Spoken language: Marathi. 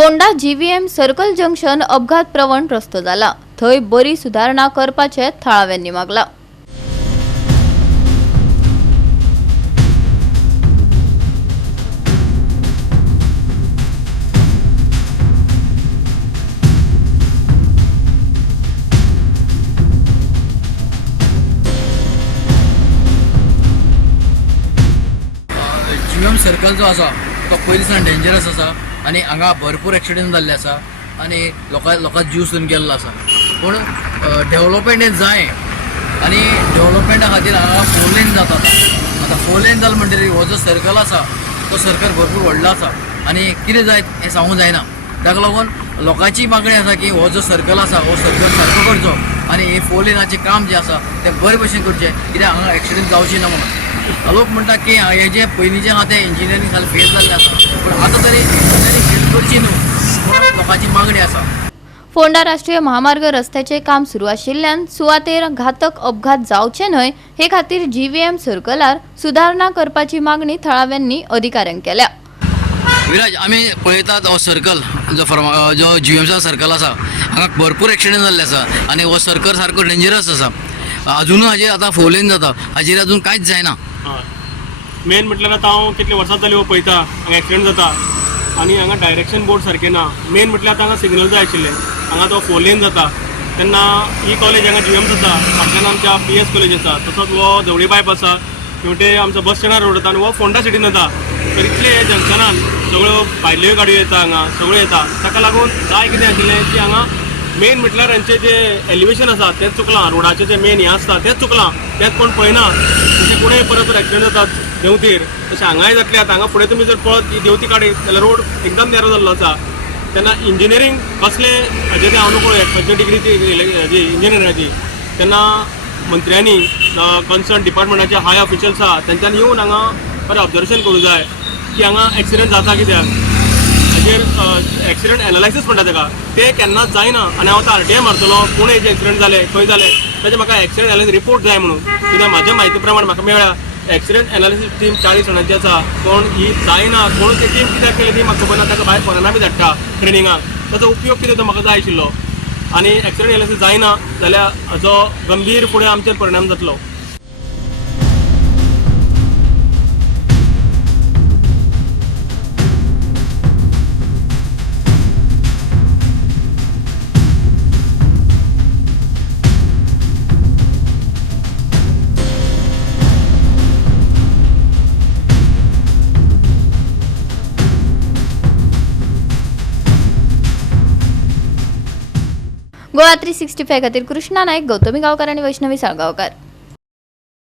फोंडा जीव्हीएम सर्कल जंक्शन अपघात प्रवण रस्तो जाला। थंय बरी सुधारणा करपाचे थळाव्यांनी मागला। जीव्हीएम सर्कल जो आसा तो पयलींसान डेंजरस आसा आनी हांगा भरपूर एक्सिडेंट जाल्ले आसा आनी लोकांचो जीव सुद्दां गेल्लो आसा। पूण डेव्हलपमेंट जाय आनी डेव्हलपमेंटा खातीर हांगा 4 लेन जाता। आतां 4 लेन जालें म्हणटकीर हो जो सर्कल आसा तो सर्कल भरपूर व्हडलो आसा आनी कितें जाय हें सांगूंक जायना। ताका लागून लोकांची मागणी आसा की हो जो सर्कल आसा हो सर्कल सारको करचो आनी हे 4 लेनाचें काम जें आसा तें बरे भशेन करचें, कित्याक हांगा एक्सिडेंट जावची ना म्हणून। लोक म्हणटा की हे जे पयलींचे आहा तें इंजिनियरींग जाल्लें फेल जाल्लें आसा, पूण आतां तरी इंजिनियरींग फेल करची न्हू म्हणून लोकांची मागणी आसा। फोंडा राष्ट्रीय महामार्ग रस्त्याचे काम सुरू आशिल्ल्यान सुवातेर घातक अपघात जावचे न्हय हे खातीर जीव्हीएम सर्कलार सुधारणा करपाची मागणी थळाव्यांनी अधिकाऱ्यांक केल्या। विराज, आमी पळयतात हो सर्कल जो जीव्हीएमचा सर्कल आसा हांगा भरपूर एक्सिडेंट जाल्ले आसा आनी हो सर्कल सारको डेंजरस आसा। अजुनूय हाजेर आतां 4 लेन जाता, हाजेर अजून कांयच जायना। मेन म्हटल्यार आतां हांव कितले वर्सां जाली हो पळयता हांगा एक्सिडेंट जाता आनी हांगा डायरेक्शन बोर्ड सारकें ना। मेन म्हटल्यार आतां हांगा सिग्नल जाय आशिल्ले, हांगा तो 4 लेन जाता तेन्ना ही कॉलेज हांगा जीएम जाता, फाटल्यान आमच्या PS कॉलेज आसा, तसोच हो देवळी पायप आसा, शेवटे आमचो बस स्टँडार रोड आसा आनी हो फोंडा सिटीन जाता। तर इतले जंक्शनान सगळ्यो भायल्यो गाडयो येता, हांगा सगळ्यो येता, ताका लागून जाय कितें आशिल्लें की हांगा मेन म्हटल्यार हांचें जें एलिवेशन आसा तेंच चुकलां, रोडाचें जें मेन हें आसता तेंच चुकलां, तेंच कोण पळयना। तशें कोणूय परत एक्सिडेंट जातात देंवतीर, तशें हांगाय जातलें। आतां हांगा फुडें तुमी जर पळत ही देंवती काडीत जाल्यार रोड एकदम नॅरो जाल्लो आसा। तेन्ना इंजिनियरींग कसलें हाजें तें हांव नको खंयच्या डिग्रीची हेजी इंजिनियरिंगाची, तेन्ना मंत्र्यांनी कन्सर्न डिपार्टमेंटाचे हाय ऑफिशियल्स आसा तेंच्यांनी येवन हांगा बरें ऑब्जर्वेशन करूं जाय की हांगा एक्सिडेंट जाता कित्याक। हाजेर एक्सिडेंट एनालायसीस म्हणटा ताका तें केन्नाच जायना आनी हांव आतां RTI मारतलो कोण हेजे एक्सिडेंट जाले खंय जाले ताजें म्हाका एक्सिडेंट एनालिसीस रिपोर्ट जाय म्हणून। कित्याक म्हाज्या म्हायती प्रमाण म्हाका मेळ्ळा एक्सिडेंट एनालिसीस टीम 40 जाणांची आसा, पूण ही जायना। कोण ती टीम कित्याक केली ती म्हाका खबर ना, ताका भायर फॉरेना बी धाडटा ट्रेनिंगाक, ताचो उपयोग कितें तो म्हाका जाय आशिल्लो। आनी एक्सिडेंट एनालिसीस जायना जाल्यार हाचो गंभीर फुडें आमचेर परिणाम जातलो। गोळा 365 खातीर कृष्णा नायक, गौतमी गांवकार आनी वैष्णवी साळगांवकार।